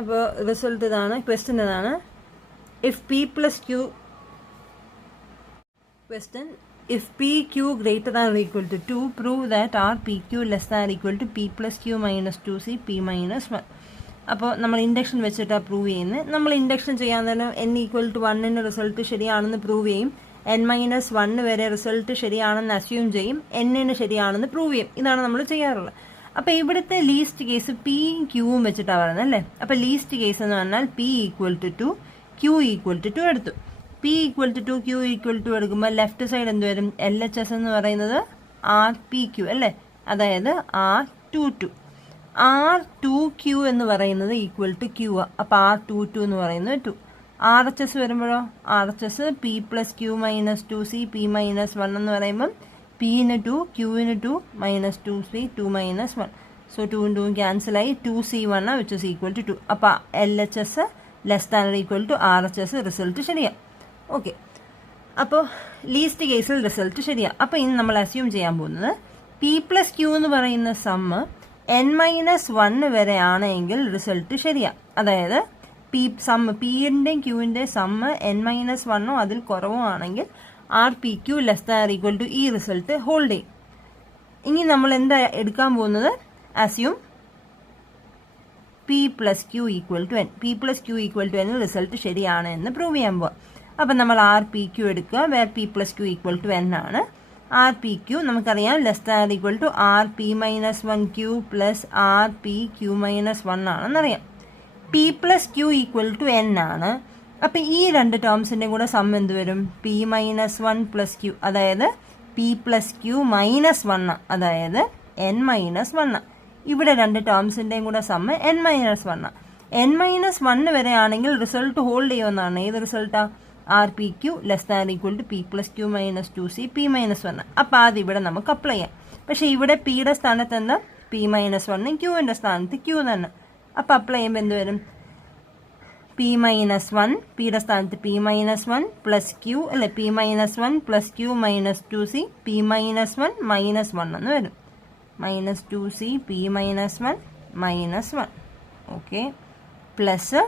അപ്പോൾ റിസൾട്ട് ഇതാണ്, ക്വസ്റ്റ്യൻ ഇതാണ്. If P plus Q question if P Q greater than or equal to 2 prove that R P Q less than equal to P plus Q minus 2c P minus 1. അപ്പോൾ നമ്മൾ induction വെച്ചിട്ടാണ് prove ചെയ്യുന്നത്. നമ്മൾ induction ചെയ്യാൻ തന്നെ n equal to 1 result ശരിയാണെന്ന് prove ചെയ്യും, n-1 വരെ റിസൾട്ട് ശരിയാണെന്ന് അസ്യൂം ചെയ്യും, n ശരിയാണെന്ന് പ്രൂവ് ചെയ്യും. ഇതാണ് നമ്മൾ ചെയ്യാറുള്ളത്. അപ്പോൾ ഇവിടുത്തെ ലീസ്റ്റ് കേസ് പിയും ക്യൂവും വെച്ചിട്ടാണ് പറയുന്നത് അല്ലേ. അപ്പോൾ ലീസ്റ്റ് കേസ് എന്ന് പറഞ്ഞാൽ P equal to 2 Q equal to 2 എടുത്തു. P equal to 2 Q equal to എടുക്കുമ്പോൾ ലെഫ്റ്റ് സൈഡ് എന്ത് വരും? LHS എന്ന് പറയുന്നത് RPQ അല്ലേ, അതായത് R22. R2Q എന്ന് പറയുന്നത് ഈക്വൽ ടു ക്യൂ ആ. അപ്പോൾ R22 എന്ന് പറയുന്നത് 2. RHS വരുമ്പോഴോ RHS P plus Q minus 2c P minus 1 എന്ന് പറയുമ്പം പിന് 2 ക്യൂവിന് 2 മൈനസ് 2c 2 മൈനസ് 1. സോ 2 2 ക്യാൻസലായി 2c1 which is equal to 2. അപ്പോൾ LHS less than equal to RHS result ശരിയാ. ഓക്കെ, അപ്പോൾ ലീസ്റ്റ് കേസിൽ റിസൾട്ട് ശരിയാ. അപ്പോൾ ഇനി നമ്മൾ അസ്യൂം ചെയ്യാൻ പോകുന്നത് പി പ്ലസ് ക്യൂ എന്ന് പറയുന്ന സമ്മ് n-1 വരെ ആണെങ്കിൽ റിസൾട്ട് ശരിയാ. അതായത് പിയുടെയും ക്യൂവിൻ്റെ സമ്മ് n-1 അതിൽ കുറവോ ആണെങ്കിൽ RPQ less than equal to ഈ റിസൾട്ട് ഹോൾഡ് ചെയ്യും. ഇനി നമ്മൾ എന്താ എടുക്കാൻ പോകുന്നത്? Assume P plus Q equal to n. P plus Q equal to n result ശരിയാണ് എന്ന് പ്രൂവ് ചെയ്യാൻ പോവാം. അപ്പം നമ്മൾ RPQ എടുക്കുക, where P plus Q equal to n ആണ്. RPQ നമുക്കറിയാം less than equal to RP minus 1 Q plus RPQ minus 1 ആണെന്നറിയാം. P plus Q equal to n ആണ്. അപ്പം ഈ രണ്ട് ടേംസിൻ്റെ കൂടെ സം എന്ത് വരും? പി മൈനസ് 1 പ്ലസ് ക്യൂ, അതായത് പി പ്ലസ് ക്യൂ മൈനസ് 1, അതായത് n-1. ഇവിടെ രണ്ട് ടേംസിൻ്റെയും കൂടെ സമ്മ് n-1. n-1 വരെ ആണെങ്കിൽ റിസൾട്ട് ഹോൾഡ് ചെയ്യുമെന്നാണ്. ഏത് റിസൾട്ടാണ്? RPQ less than equal to P plus Q minus 2c P minus 1. അപ്പോൾ അത് ഇവിടെ നമുക്ക് അപ്ലൈ ചെയ്യാം. പക്ഷേ ഇവിടെ പിയുടെ സ്ഥാനത്ത് എന്താ? പി മൈനസ് 1, ക്യൂവിൻ്റെ സ്ഥാനത്ത് ക്യൂ തന്നെ. അപ്പോൾ അപ്ലൈ ചെയ്യുമ്പോൾ എന്ത് വരും? പി മൈനസ് 1, പിയുടെ സ്ഥാനത്ത് പി മൈനസ് 1 പ്ലസ് ക്യൂ അല്ലെ, P minus 1 plus Q minus 2c P minus 1 minus 1 എന്ന് വരും. Minus 2c P minus 1 minus 1. Okay, plus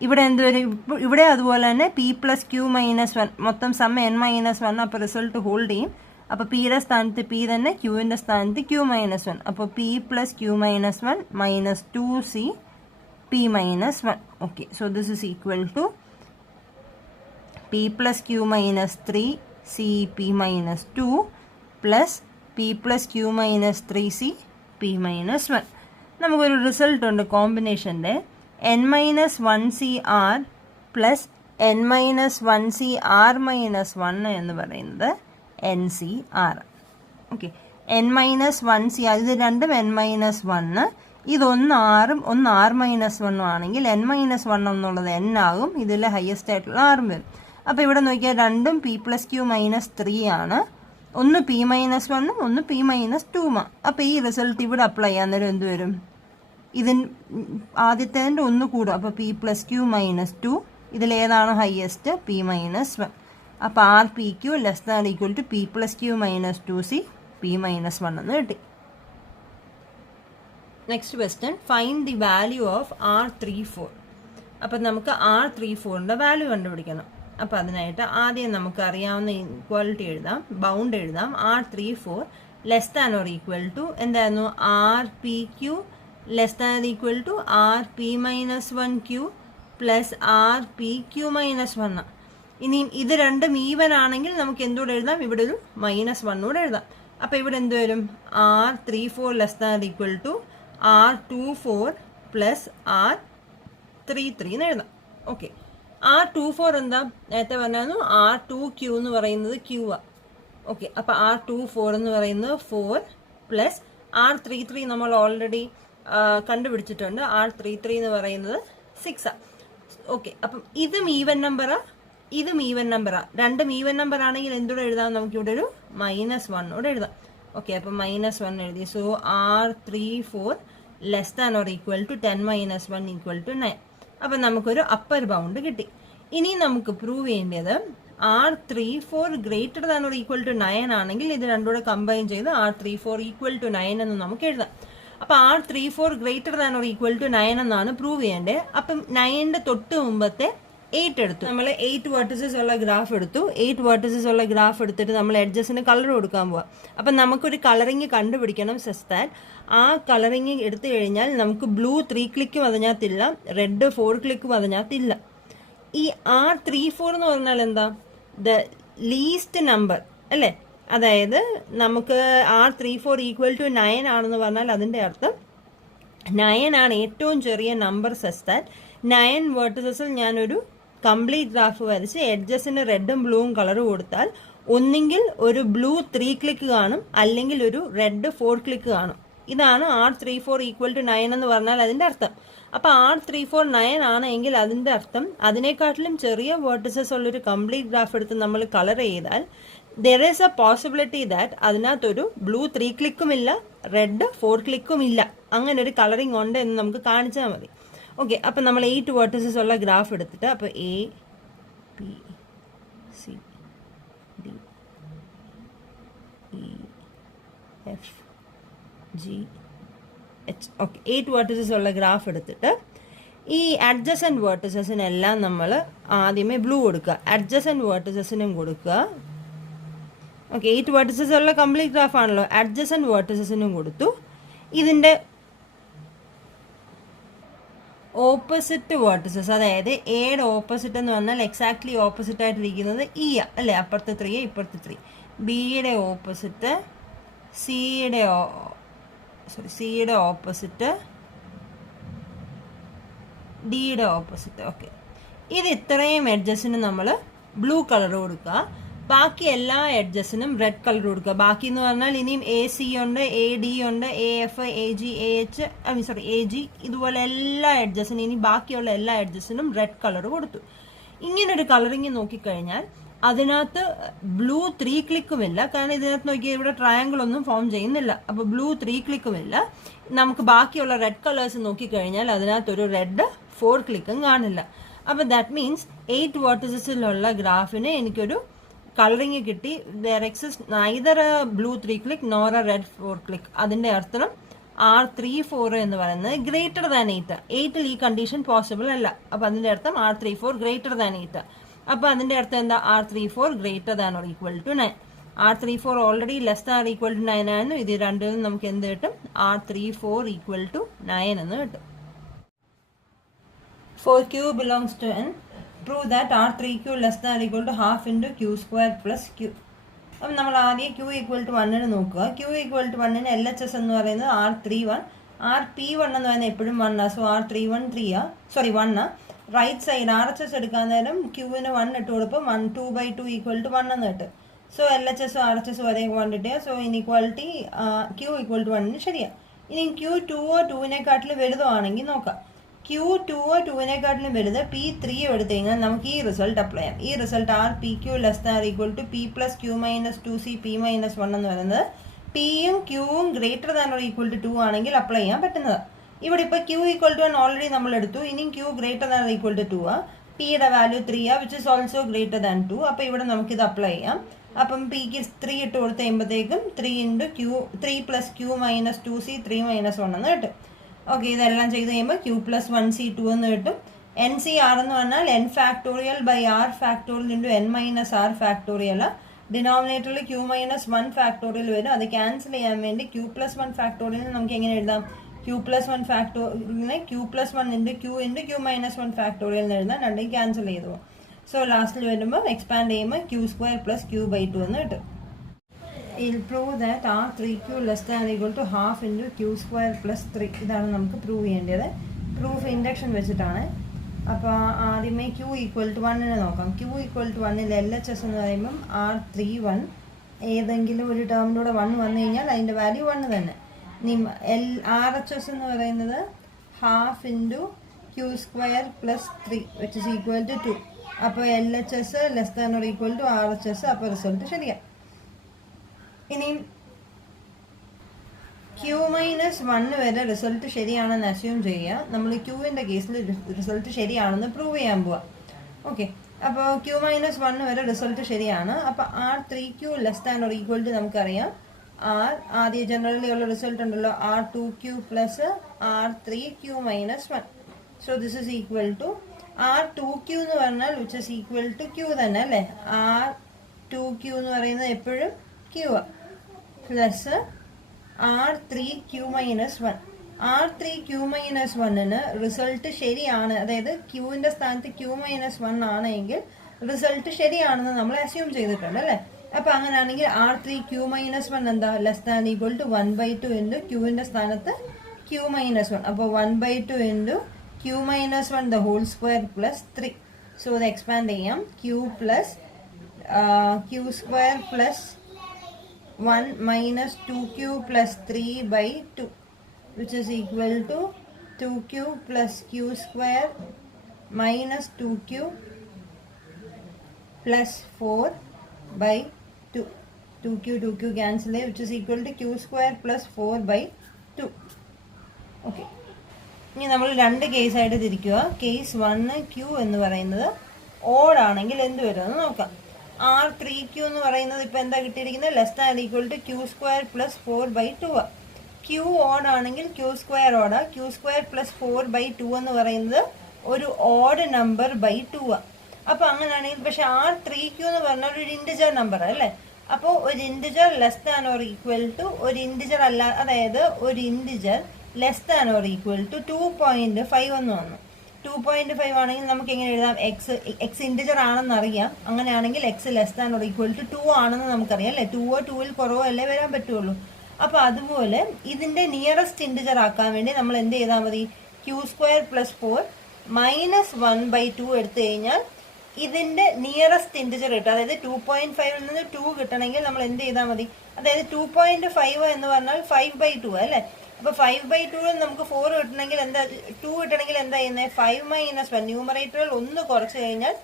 ഇവിടെ എന്ത് വരും? ഇവിടെ അതുപോലെ തന്നെ പി പ്ലസ് ക്യൂ മൈനസ് 1, മൊത്തം സമ്മ n-1. അപ്പോൾ റിസൾട്ട് ഹോൾഡ് ചെയ്യും. അപ്പോൾ പിയുടെ സ്ഥാനത്ത് പി തന്നെ, ക്യൂവിൻ്റെ സ്ഥാനത്ത് ക്യൂ മൈനസ് 1. അപ്പോൾ P plus Q minus 1 minus 2c p minus 1. Okay, so this is equal to p plus q minus 3 c p minus 2 plus p plus q minus 3c p minus 1. നമുക്കൊരു result ഉണ്ട് കോമ്പിനേഷൻ്റെ n-1cr plus n-1cr minus 1 എന്ന് പറയുന്നത് NCR. Okay, n-1cr ഇത് രണ്ടും n-1, ഇതൊന്ന് ആറും ഒന്ന് r-1 ആണെങ്കിൽ n-1 എന്നുള്ളത് n ആകും, ഇതിൽ ഹയസ്റ്റ് ആയിട്ടുള്ള ആറും വരും. അപ്പോൾ ഇവിടെ നോക്കിയാൽ രണ്ടും പി പ്ലസ് ക്യൂ മൈനസ് 3 ആണ്, ഒന്ന് പി മൈനസ് 1 ഒന്ന് പി മൈനസ് 2. അപ്പോൾ ഈ റിസൾട്ട് ഇവിടെ അപ്ലൈ ചെയ്യാൻ നേരം എന്ത് വരും? ഇതിന് ആദ്യത്തേൻ്റെ ഒന്ന് കൂടും. അപ്പോൾ പി പ്ലസ് ക്യൂ മൈനസ് 2, ഇതിലേതാണ് ഹയസ്റ്റ്? P minus 1. അപ്പോൾ RPQ less than equal to P plus Q minus 2c P minus 1 എന്ന് കിട്ടി. Next question, find the value of R34. അപ്പം നമുക്ക് R34ൻ്റെ വാല്യൂ കണ്ടുപിടിക്കണം. അപ്പോൾ അതിനായിട്ട് ആദ്യം നമുക്ക് അറിയാവുന്ന ഇക്വാലിറ്റി എഴുതാം, ബൗണ്ട് എഴുതാം. R34 less than or equal to എന്തായിരുന്നു? RPQ less than equal to RP minus 1 Q plus RPQ minus 1. ഇനിയും ഇത് രണ്ടും ഈവൻ ആണെങ്കിൽ നമുക്ക് എന്തുകൂടെ എഴുതാം? ഇവിടെ ഒരു മൈനസ് 1 കൂടെ എഴുതാം. അപ്പോൾ ഇവിടെ എന്ത് വരും? R34 less than equal to R24 plus R33 എന്ന് എഴുതാം. ഓക്കെ, R24 എന്താ? നേരത്തെ പറഞ്ഞായിരുന്നു R2Q എന്ന് പറയുന്നത് ക്യൂ ആ. ഓക്കെ, അപ്പോൾ R24 എന്ന് പറയുന്നത് 4 പ്ലസ് R33 നമ്മൾ ഓൾറെഡി കണ്ടുപിടിച്ചിട്ടുണ്ട്. R33 എന്ന് പറയുന്നത് 6 ആ. ഓക്കെ, അപ്പം ഇതും ഈവൻ നമ്പറാ, ഇതും ഈവൻ നമ്പറാ. രണ്ടും ഈവൻ നമ്പർ ആണെങ്കിൽ എന്തുകൂടെ എഴുതാം? നമുക്കിവിടെ ഒരു മൈനസ് 1 കൂടെ എഴുതാം. ഓക്കെ, അപ്പം മൈനസ് 1 എഴുതി. So R34 less than or equal to 10 minus 1 equal to 9. അപ്പം നമുക്കൊരു അപ്പർ ബൗണ്ട് കിട്ടി. ഇനി നമുക്ക് പ്രൂവ് ചെയ്യേണ്ടത് R34 greater than or equal to 9 ആണെങ്കിൽ ഇത് രണ്ടുകൂടെ കമ്പൈൻ ചെയ്ത് R34 ഈക്വൽ ടു 9 എന്ന് നമുക്ക് എഴുതാം. അപ്പോൾ R34 greater than or equal to 9 എന്നാണ് പ്രൂവ് ചെയ്യേണ്ടത്. അപ്പം 9ന്റെ തൊട്ട് മുമ്പത്തെ 8 എടുത്തു. നമ്മൾ 8 വെർട്ടിസസ് ഉള്ള ഗ്രാഫ് എടുത്തു. 8 വെർട്ടിസസ് ഉള്ള ഗ്രാഫ് എടുത്തിട്ട് നമ്മൾ എഡ്ജസിന് കളർ കൊടുക്കാൻ പോവാം. അപ്പം നമുക്കൊരു കളറിങ് കണ്ടുപിടിക്കണം. സസ് ദാറ്റ് ആ കളറിങ് എടുത്തു കഴിഞ്ഞാൽ നമുക്ക് ബ്ലൂ 3 ക്ലിക്കും അതിനകത്തില്ല, റെഡ് 4 ക്ലിക്കും അതിനകത്തില്ല. ഈ R34 എന്ന് പറഞ്ഞാൽ എന്താ? ദ ലീസ്റ്റ് നമ്പർ അല്ലേ? അതായത് നമുക്ക് R34 ഈക്വൽ ടു 9 ആണെന്ന് പറഞ്ഞാൽ അതിൻ്റെ അർത്ഥം 9 ആണ് ഏറ്റവും ചെറിയ നമ്പർ. സസ് ദാറ്റ് 9 വെർട്ടിസസിൽ ഞാനൊരു കംപ്ലീറ്റ് ഗ്രാഫ് വരച്ച് എഡ്ജസിന് റെഡും ബ്ലൂവും കളർ കൊടുത്താൽ ഒന്നെങ്കിൽ ഒരു ബ്ലൂ 3 ക്ലിക്ക് കാണും, അല്ലെങ്കിൽ ഒരു റെഡ് 4 ക്ലിക്ക് കാണും. ഇതാണ് R34 ഈക്വൽ ടു 9 എന്ന് പറഞ്ഞാൽ അതിൻ്റെ അർത്ഥം. അപ്പോൾ R34 9 ആണ് എങ്കിൽ അതിൻ്റെ അർത്ഥം അതിനെക്കാട്ടിലും ചെറിയ വെർട്ടിസസ് ഉള്ളൊരു കംപ്ലീറ്റ് ഗ്രാഫ് എടുത്ത് നമ്മൾ കളർ ചെയ്താൽ there is A possibility that അതിനകത്തൊരു ബ്ലൂ 3 ക്ലിക്കും ഇല്ല, റെഡ് 4 ക്ലിക്കും ഇല്ല. അങ്ങനെ ഒരു കളറിങ് ഉണ്ട് എന്ന് നമുക്ക് കാണിച്ചാൽ മതി. ഓക്കെ, അപ്പം നമ്മൾ 8 വെർട്ടിസസ് ഉള്ള ഗ്രാഫ് എടുത്തിട്ട് അപ്പോൾ A, B, C, D, E, F, G, H. Okay, 8 vertices ഉള്ള ഗ്രാഫ് എടുത്തിട്ട് ഈ അഡ്ജസൻറ്റ് വെർട്ടിസസിനെല്ലാം നമ്മൾ ആദ്യമേ ബ്ലൂ കൊടുക്കുക, അഡ്ജസൻറ്റ് വെർട്ടിസസിനും കൊടുക്കുക. ഓക്കെ, 8 വെർട്ടിസസ് ഉള്ള കംപ്ലീറ്റ് ഗ്രാഫ് ആണല്ലോ, അഡ്ജസൻറ്റ് വെർട്ടിസസിനും കൊടുത്തു. ഇതിൻ്റെ ഓപ്പോസിറ്റ് വെർട്ടിസസ്, അതായത് എയുടെ ഓപ്പോസിറ്റ് എന്ന് പറഞ്ഞാൽ എക്സാക്ട്ലി ഓപ്പോസിറ്റ് ആയിട്ടിരിക്കുന്നത് ഇ അല്ലേ? അപ്പുറത്തെ 3 ഇപ്പുറത്തെ 3. ബിയുടെ ഓപ്പോസിറ്റ്, സിയുടെ ഓപ്പോസിറ്റ്, ഡിയുടെ ഓപ്പോസിറ്റ്. ഓക്കെ, ഇത് ഇത്രയും എഡ്ജസിന് നമ്മൾ ബ്ലൂ കളർ കൊടുക്കുക. ബാക്കി എല്ലാ എഡ്ജസിനും റെഡ് കളർ കൊടുക്കുക. ബാക്കി എന്ന് പറഞ്ഞാൽ ഇനിയും AC ഉണ്ട്, AD ഉണ്ട്, AF, AG, AH, AG, ഇതുപോലെ എല്ലാ എഡ്ജസിനും ഇനി ബാക്കിയുള്ള എല്ലാ എഡ്ജസിനും റെഡ് കളർ കൊടുത്തു. ഇങ്ങനൊരു കളറിങ് നോക്കിക്കഴിഞ്ഞാൽ അതിനകത്ത് ബ്ലൂ 3 ക്ലിക്കുമില്ല. കാരണം ഇതിനകത്ത് നോക്കിയാൽ ഇവിടെ ട്രയാങ്കിൾ ഒന്നും ഫോം ചെയ്യുന്നില്ല. അപ്പോൾ ബ്ലൂ 3 ക്ലിക്കുമില്ല. നമുക്ക് ബാക്കിയുള്ള റെഡ് കളേഴ്സ് നോക്കിക്കഴിഞ്ഞാൽ അതിനകത്തൊരു റെഡ് 4 ക്ലിക്കും കാണില്ല. അപ്പോൾ ദാറ്റ് മീൻസ് 8 വെർട്ടിസസിലുള്ള ഗ്രാഫിന് എനിക്കൊരു കളറിങ് കിട്ടി. There exist neither A blue 3 click nor A red 4 click. അതിൻ്റെ അർത്ഥം R34 എന്ന് പറയുന്നത് ഗ്രേറ്റർ ദാൻ 8. 8ൽ ഈ കണ്ടീഷൻ പോസിബിൾ അല്ല. അപ്പോൾ അതിൻ്റെ അർത്ഥം R34 ഗ്രേറ്റർ ദാൻ 8. അപ്പോൾ അതിൻ്റെ അർത്ഥം എന്താ? R34 greater than or equal to 9. R34 already less than or equal to 9 ആയിരുന്നു. ഇത് രണ്ടിലും നമുക്ക് എന്ത് കിട്ടും? R34 ഈക്വൽ ടു 9 എന്ന് കിട്ടും. For Q belongs to N, prove that R3Q less than or equal to half into Q square plus Q. അപ്പം നമ്മൾ ആദ്യം Q ഈക്വൽ ടു 1 നോക്കുക. Q ഈക്വൽ ടു 1 LHS എന്ന് പറയുന്നത് R31, RP1 എന്ന് പറയുന്നത് എപ്പോഴും 1 so R31 1 right side RHS എടുക്കാൻ നേരം Qന് 1 ഇട്ട് കൊടുപ്പം 2/2 ഈക്വൽ ടു 1 എന്ന് കിട്ടും. സോ LHSും RHSും ഒരേ ക്വാണ്ടിറ്റിയാണ്. So inequality Q equal to 1 ശരിയാണ്. ഇനി Q2 2നെക്കാട്ടിലും വലുതാണെങ്കിൽ നോക്കാം. Q2 2നെക്കാട്ടിലും വലുത് P3 എടുത്തു കഴിഞ്ഞാൽ നമുക്ക് ഈ റിസൾട്ട് അപ്ലൈ ചെയ്യാം. ഈ result RPQ less than equal to P plus Q minus 2C P minus 1 എന്ന് പറയുന്നത് Pയും Qവും greater than or equal to 2 ആണെങ്കിൽ അപ്ലൈ ചെയ്യാൻ പറ്റുന്നത്. ഇവിടെ ഇപ്പോൾ Q ഈക്വൽ ടു 1 ഓൾറെഡി നമ്മൾ എടുത്തു. ഇനിയും Q greater than or equal to 2 Pയുടെ value 3 which is also greater than 2. അപ്പോൾ ഇവിടെ നമുക്കിത് അപ്ലൈ ചെയ്യാം. അപ്പം Pക്ക് 3 ഇട്ട് കൊടുത്ത് കഴിയുമ്പോഴത്തേക്കും 3 plus Q minus 2C 3 minus 1 എന്ന് കിട്ടും. ഓക്കെ, ഇതെല്ലാം ചെയ്ത് കഴിയുമ്പോൾ Q പ്ലസ് 1C2 എന്ന് കിട്ടും. NCR എന്ന് പറഞ്ഞാൽ N factorial by R factorial into N minus R factorial. ഡിനോമിനേറ്ററിൽ Q മൈനസ് 1 ഫാക്ടോറിയൽ വരും. അത് ക്യാൻസൽ ചെയ്യാൻ വേണ്ടി Q പ്ലസ് 1 ഫാക്ടോറിയൽ നമുക്ക് എങ്ങനെ എഴുതാം? Q plus 1 ഫാക്ടോറിയലിനെ Q plus 1 into Q minus 1 factorial എന്ന് എഴുതാം. രണ്ടും ക്യാൻസൽ ചെയ്തു. സോ ലാസ്റ്റിൽ വരുമ്പോൾ എക്സ്പാൻഡ് ചെയ്യുമ്പോൾ Q സ്ക്വയർ പ്ലസ് Q/2 എന്ന് കിട്ടും. It'll prove that R3Q less than or equal to half into Q square plus 3. ഇതാണ് നമുക്ക് പ്രൂവ് ചെയ്യേണ്ടത്. പ്രൂഫ് ഇൻഡക്ഷൻ വെച്ചിട്ടാണ്. അപ്പോൾ ആദ്യമേ Q ഈക്വൽ ടു 1 നോക്കാം. Q ഈക്വൽ ടു 1ൽ LHS എന്ന് പറയുമ്പം R31 ഏതെങ്കിലും ഒരു ടേമിലൂടെ 1 വന്നു കഴിഞ്ഞാൽ അതിൻ്റെ വാല്യൂ 1 തന്നെ. ഇനി RHS എന്ന് പറയുന്നത് half into Q square plus 3 which is equal to 2. അപ്പോൾ LHS less than or equal to RHS. അപ്പോൾ റിസൾട്ട് ശരിയാണ്. ഇനി Q മൈനസ് 1 വരെ റിസൾട്ട് ശരിയാണെന്ന് അസ്യൂം ചെയ്യുക. നമ്മൾ Qൻ്റെ കേസിൽ റിസൾട്ട് ശരിയാണെന്ന് പ്രൂവ് ചെയ്യാൻ പോവാം. ഓക്കെ, അപ്പോൾ Q മൈനസ് 1 വരെ റിസൾട്ട് ശരിയാണ്. അപ്പോൾ R3Q less than or equal to നമുക്കറിയാം ആർ ആദ്യ ജനറലി ഉള്ള റിസൾട്ട് ഉണ്ടല്ലോ R2Q plus R3Q minus 1. So this is equal to R2Q എന്ന് പറഞ്ഞാൽ which is equal to Q തന്നെ അല്ലേ. R2Q എന്ന് പറയുന്നത് എപ്പോഴും Q plus R3Q minus 1. R3Q minus 1ന് റിസൾട്ട് ശരിയാണ്, അതായത് ക്യൂവിൻ്റെ സ്ഥാനത്ത് Q മൈനസ് 1 ആണെങ്കിൽ റിസൾട്ട് ശരിയാണെന്ന് നമ്മൾ അസ്യൂം ചെയ്തിട്ടുണ്ട് അല്ലേ. അപ്പോൾ അങ്ങനെയാണെങ്കിൽ R3Q മൈനസ് 1 എന്താ less than equal to 1/2 into ക്യൂവിൻ്റെ സ്ഥാനത്ത് Q മൈനസ് 1. അപ്പോൾ 1/2 into Q minus 1 the whole square plus 3. So ഇത് എക്സ്പാൻഡ് ചെയ്യാം. Q plus Q square plus 1 minus 2Q plus 3/2, which is equal to 2Q plus Q square minus 2Q plus 4/2. 2Q cancel, which is equal to Q square plus 4/2. Okay, ഇനി നമ്മൾ രണ്ട് കേസായിട്ട് തിരിക്കുക. Case 1 Q എന്ന് പറയുന്നത് odd ആണെങ്കിൽ എന്ത് വരുമെന്ന് നോക്കാം. R3Q എന്ന് പറയുന്നത് ഇപ്പോൾ എന്താ കിട്ടിയിരിക്കുന്നത്, less than equal to Q square plus 4/2. Q odd ആണെങ്കിൽ Q സ്ക്വയർ ഓടാ. Q സ്ക്വയർ പ്ലസ് 4/2 എന്ന് പറയുന്നത് ഒരു ഓഡ് നമ്പർ ബൈ 2. അപ്പോൾ അങ്ങനെയാണെങ്കിൽ പക്ഷെ R3Q എന്ന് പറഞ്ഞാൽ ഒരു ഇൻറ്റിജർ നമ്പർ അല്ലേ. അപ്പോൾ ഒരു integer less than or equal to ഒരു ഇൻറ്റിജർ അല്ല, അതായത് ഒരു integer less than or equal to 2.5 എന്ന് വന്നു. 2.5 ആണെങ്കിൽ നമുക്ക് എങ്ങനെ എഴുതാം, എക്സ് ഇൻറ്റിജർ ആണെന്ന് അറിയാം. അങ്ങനെയാണെങ്കിൽ X less than or equal to 2 ആണെന്ന് നമുക്കറിയാം അല്ലേ. 2ൽ കുറവോ അല്ലേ വരാൻ പറ്റുള്ളൂ. അപ്പോൾ അതുപോലെ ഇതിൻ്റെ നിയറസ്റ്റ് ഇൻറ്റിജർ ആക്കാൻ വേണ്ടി നമ്മൾ എന്ത് ചെയ്താൽ മതി, Q സ്ക്വയർ പ്ലസ് 4 മൈനസ് 1/2 എടുത്തു കഴിഞ്ഞാൽ ഇതിൻ്റെ നിയറസ്റ്റ് ഇൻറ്റിജർ കിട്ടും. അതായത് 2.5ൽ നിന്ന് 2 കിട്ടണമെങ്കിൽ നമ്മൾ എന്ത് ചെയ്താൽ മതി, അതായത് 2.5 എന്ന് പറഞ്ഞാൽ 5/2 അല്ലേ. അപ്പോൾ 5/2 നമുക്ക് 4 കിട്ടണമെങ്കിൽ എന്താ, 2 കിട്ടണമെങ്കിൽ എന്താ ചെയ്യുന്നത്, 5 മൈനസ് 1. ന്യൂമറേറ്ററിൽ ഒന്ന് കുറച്ച് കഴിഞ്ഞാൽ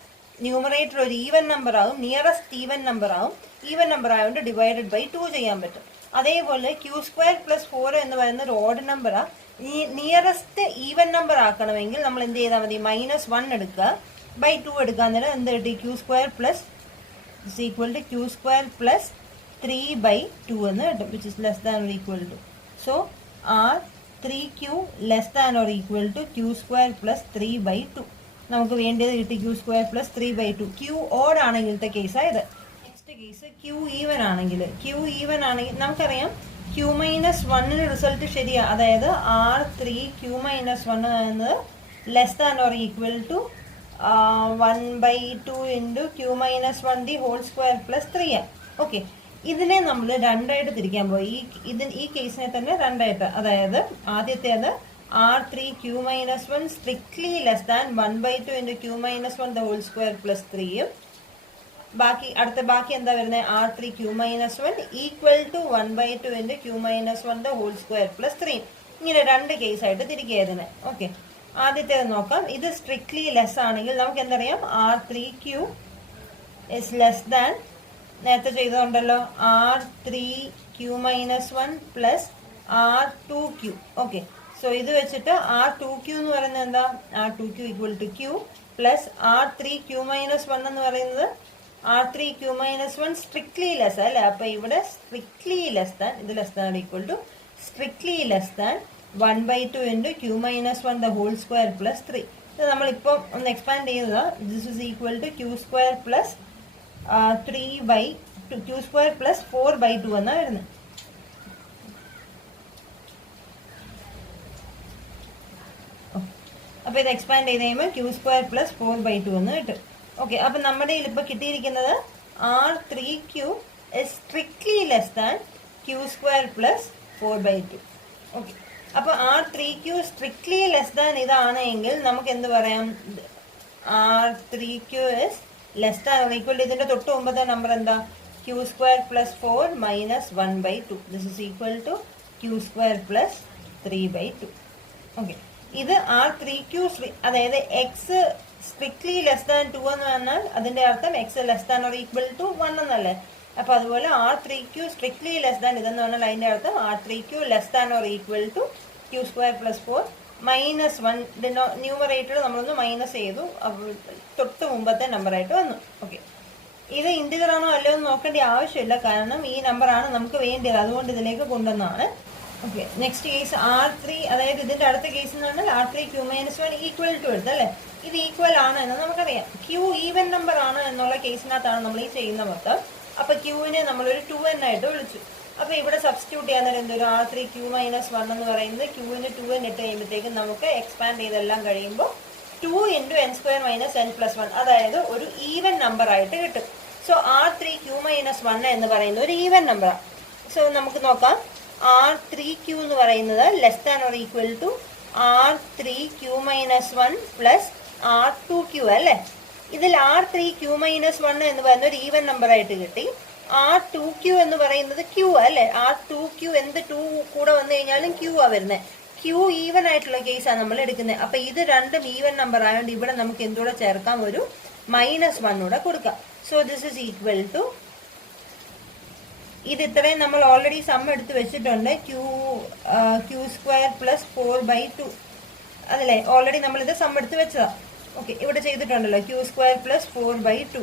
ന്യൂമറേറ്റർ ഒരു ഈവൻ നമ്പർ ആകും, നിയറസ്റ്റ് ഈവൻ നമ്പർ ആകും. ഈവൻ നമ്പർ ആയതുകൊണ്ട് ഡിവൈഡഡ് ബൈ 2 ചെയ്യാൻ പറ്റും. അതേപോലെ Q സ്ക്വയർ പ്ലസ് 4 എന്ന് പറയുന്ന ഒരു ഓഡ് നമ്പറാണ്. ഈ നിയറസ്റ്റ് ഈവൻ നമ്പർ ആക്കണമെങ്കിൽ നമ്മൾ എന്ത് ചെയ്താൽ മതി, -1 എടുക്കുക ബൈ 2 എടുക്കുക. അന്നേരം എന്ത് കിട്ടി, Q square plus is equal to Q square plus 3/2 എന്ന് കിട്ടും, which is less than or equal to. So R3Q less than or equal to Q square plus 3/2. നമുക്ക് വേണ്ടത് കിട്ടി Q square plus 3/2. Q odd ആണെങ്കിലത്തെ കേസായത്. Next case Q even ആണെങ്കിൽ, നമുക്കറിയാം Q minus 1ന് റിസൾട്ട് ശരിയാണ്. അതായത് R3Q മൈനസ് 1 എന്നത് less than or equal to 1/2 into Q minus 1 the whole square plus 3. Okay, ഇതിനെ നമ്മൾ രണ്ടായിട്ട് തിരിക്കാൻ പോയി. ഈ കേസിനെ തന്നെ രണ്ടായിട്ട്, അതായത് ആദ്യത്തേത് R3Q minus 1 strictly less than 1/2 into Q minus 1 the whole square plus 3യും ബാക്കി എന്താ വരുന്നത്, R3Q minus 1 equal to 1/2 into Q minus 1 the whole square plus 3. ഇങ്ങനെ രണ്ട് കേസായിട്ട് തിരിക്കുക ഇതിനെ. ഓക്കെ, ആദ്യത്തേത് നോക്കാം. ഇത് സ്ട്രിക്ട്ലി ലെസ് ആണെങ്കിൽ നമുക്ക് എന്തറിയാം, R3Q ഇസ് ലെസ് ദാൻ, നേരത്തെ ചെയ്തതുണ്ടല്ലോ, R3Q minus 1 plus R2Q. Okay, so ഇത് വെച്ചിട്ട് R2Q എന്ന് പറയുന്നത് എന്താ, R2Q equal to Q plus R3Q minus 1 എന്ന് പറയുന്നത് R3Q മൈനസ് 1 സ്ട്രിക്ട്ലി ലെസ് അല്ലേ. അപ്പോൾ ഇവിടെ സ്ട്രിക്ട്ലി ലെസ് ദാൻ, ഇത് less than equal to strictly less than 1/2 into Q minus 1 the whole square plus 3. ഇത് നമ്മളിപ്പോൾ ഒന്ന് എക്സ്പാൻഡ് ചെയ്തതാണ്. This is equal to Q square plus 3/2, Q square plus 4/2 എന്നാണ് വരുന്നത്. അപ്പോൾ ഇത് എക്സ്പാൻഡ് ചെയ്ത് കഴിയുമ്പോൾ Q സ്ക്വയർ പ്ലസ് 4/2 എന്ന് കിട്ടും. ഓക്കെ, അപ്പം നമ്മുടെ ഇപ്പോൾ കിട്ടിയിരിക്കുന്നത് R3Q is strictly less than Q square plus 4/2. Okay, അപ്പോൾ R3Q strictly less than ഇതാണെങ്കിൽ നമുക്ക് എന്ത് പറയാം, R3Q is less than or equal to, ഇതിൻ്റെ തൊട്ട് മുമ്പത്തെ നമ്പർ എന്താ, Q square plus 4 minus 1/2. This is equal to Q square plus 3/2. Okay, ഇത് R3Q, അതായത് എക്സ് സ്ട്രിക്ട്ലി ലെസ് ദാൻ 2 എന്ന് പറഞ്ഞാൽ അതിൻ്റെ അർത്ഥം X less than or equal to 1 എന്നല്ലേ. അപ്പോൾ അതുപോലെ R3Q സ്ട്രിക്ട്ലി ലെസ് ദാൻ ഇതെന്ന് പറഞ്ഞാൽ അതിൻ്റെ അർത്ഥം R3Q less than or equal to Q square plus 4 minus 1. Numerator നമ്മളൊന്ന് മൈനസ് ചെയ്തു, തൊട്ട് മുമ്പത്തെ നമ്പറായിട്ട് വന്നു. ഓക്കെ, ഇത് ഇന്റിജർ ആണോ അല്ലയോ എന്ന് നോക്കേണ്ട ആവശ്യമില്ല, കാരണം ഈ നമ്പറാണ് നമുക്ക് വേണ്ടത്, അതുകൊണ്ട് ഇതിലേക്ക് കൊണ്ടുവന്നതാണ്. ഓക്കെ, നെക്സ്റ്റ് കേസ് R3, അതായത് ഇതിന്റെ അടുത്ത കേസ് എന്ന് പറഞ്ഞാൽ R3 Q-1 ഈക്വൽ ടു എടുത്ത് അല്ലേ. ഇത് ഈക്വൽ ആണ് എന്ന് നമുക്കറിയാം. Q ഈവൻ നമ്പർ ആണ് എന്നുള്ള കേസിനകത്താണ് നമ്മൾ ഈ ചെയ്യുന്ന മൊത്തം. അപ്പൊ Qനെ നമ്മളൊരു 2n ആയിട്ട് വിളിച്ചു. അപ്പൊ ഇവിടെ സബ്സ്റ്റിറ്റ്യൂട്ട് ചെയ്യാൻ നേരം എന്തൊരു R3 Q-1 എന്ന് പറയുന്നത് Qന് 2n ഇട്ട് കഴിയുമ്പോഴത്തേക്കും നമുക്ക് എക്സ്പാൻഡ് ചെയ്തെല്ലാം കഴിയുമ്പോൾ 2 × n² - n+1, അതായത് ഒരു ഈവൻ നമ്പർ ആയിട്ട് കിട്ടും. സോ R3 Q-1 എന്ന് പറയുന്ന ഒരു ഈവൻ നമ്പറാണ്. സോ നമുക്ക് നോക്കാം, R3Q എന്ന് പറയുന്നത് less than or equal to R3Q-1 plus R2Q അല്ലേ. ഇതിൽ R3Q-1 എന്ന് പറയുന്ന ഒരു ഈവൻ നമ്പർ ആയിട്ട് കിട്ടി. R2Q എന്ന് പറയുന്നത് Q അല്ലേ. R2Q എന്ത് 2 കൂടെ വന്നു കഴിഞ്ഞാലും Q ആ വരുന്നത്. Q ഈവൻ ആയിട്ടുള്ള കേസാണ് നമ്മൾ എടുക്കുന്നത്. അപ്പൊ ഇത് രണ്ടും ഈവൻ നമ്പർ ആയതുകൊണ്ട് ഇവിടെ നമുക്ക് എന്തുകൂടെ ചേർക്കാം, ഒരു -1 കൂടെ കൊടുക്കാം. So this is equal to, ഇത് ഇത്രയും നമ്മൾ ഓൾറെഡി സം എടുത്ത് വെച്ചിട്ടുണ്ട്, Q² + 4/2 അതല്ലേ. ഓൾറെഡി നമ്മളിത് സം എടുത്ത് വെച്ചതാ. ഓക്കെ, ഇവിടെ ചെയ്തിട്ടുണ്ടല്ലോ, Q² + 4/2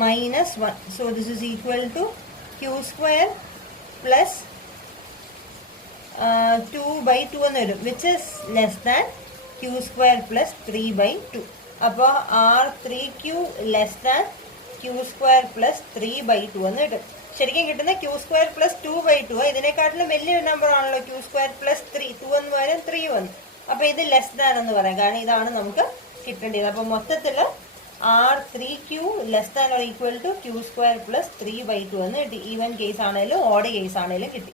-1. So this is equal to Q² + 2/2 എന്ന് വരും, which is less than Q² + 3/2. അപ്പോൾ R3Q ലെസ് ദാൻ Q² + 3/2 എന്ന് കിട്ടും. ശരിക്കും കിട്ടുന്ന Q² + 2/2. ഇതിനെക്കാട്ടിലും വലിയൊരു നമ്പർ ആണല്ലോ Q² + 3. 2 എന്ന് പറയാൻ 3 വന്നു. അപ്പൊ ഇത് ലെസ് ദാൻ എന്ന് പറയാം, കാരണം ഇതാണ് നമുക്ക് കിട്ടേണ്ടത്. അപ്പൊ മൊത്തത്തില് R3Q less than or equal to Q² + 3/2 എന്ന് കിട്ടി. ഈവൻ കേസ് ആണേലും ഓഡ് കേസ് ആണേലും കിട്ടി.